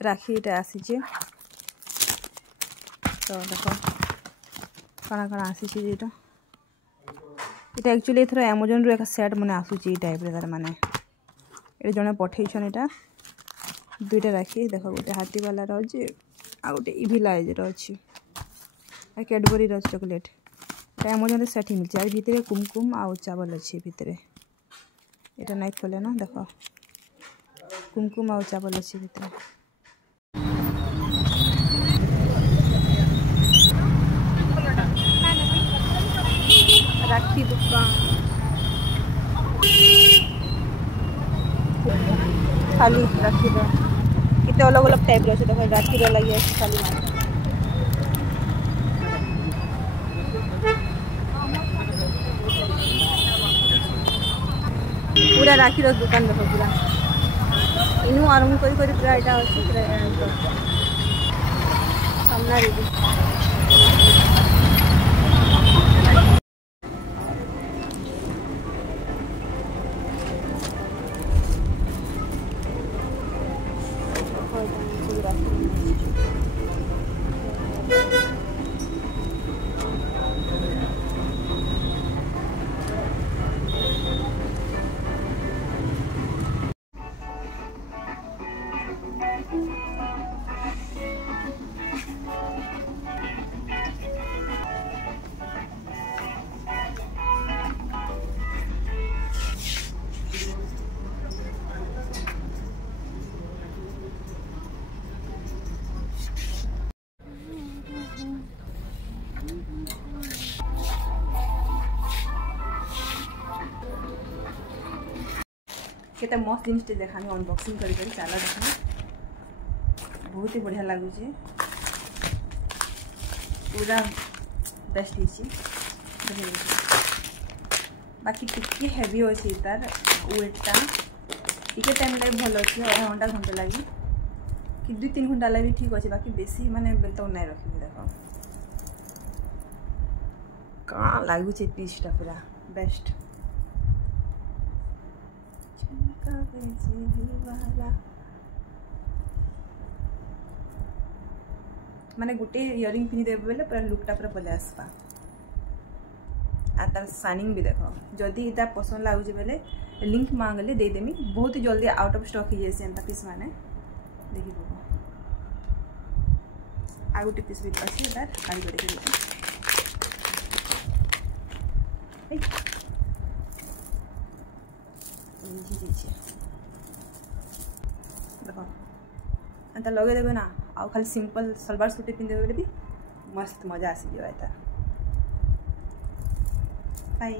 राखीटा आसी तो देख कण कण आसी ये एक्चुअली एथर अमेजन रू एक सेट मैंने आसूची टाइप तार माने ये जड़े पठेसन यहाँ दुईटा राखी देख गोटे हाथी वालार अच्छे आ गोटे इवी लाइजर अच्छी कैडबरी चॉकलेट अमेजन सेट ही मिलती है भितर कुमकुम आउ चावल अच्छी भितर यहाँ नाइट खोले ना देख कुमकुम आउ चावल अच्छी भितर राखी दुकान खाली राखी कितने अलग अलग टाइप रही देखो राखी लगी खाली पूरा राखी दुकान देखो पूरा इनू आरंभ कर पूरा यहाँ अच्छे पूरा सामना केते मस्त जिनिस देखानी अनबॉक्सिंग करी चला देखना बहुत ही बढ़िया लगुच पूरा बेस्ट बाकी टिके हेवी अच्छी तार वेटा टिके टाइम लगे भल अच्छे आधा घंटा घंटे लगी कि 2-3 घंटा लगे ठीक अच्छे बाकी बेसी माने बेल नहीं रखी देख कण लगुच पीसटा पूरा बेस्ट माने गोटे इयरिंग पिंधिदेवे बेले पूरा लुकटा पूरा पलि आसपा आ तार साइनिंग भी देख जदि इटा पसंद लगुच बेले लिंक मांगले देदेमी बहुत ही जल्दी आउट ऑफ स्टॉक हो जाए एंता पीस माने देखि पको आ गोटे पीस भी अच्छे तार काढ़ी कर देखि देख एंता लगे देवे ना आउ खाली सिंपल सलवार सूट पिंधे भी मस्त मजा आसी जाए। बाय।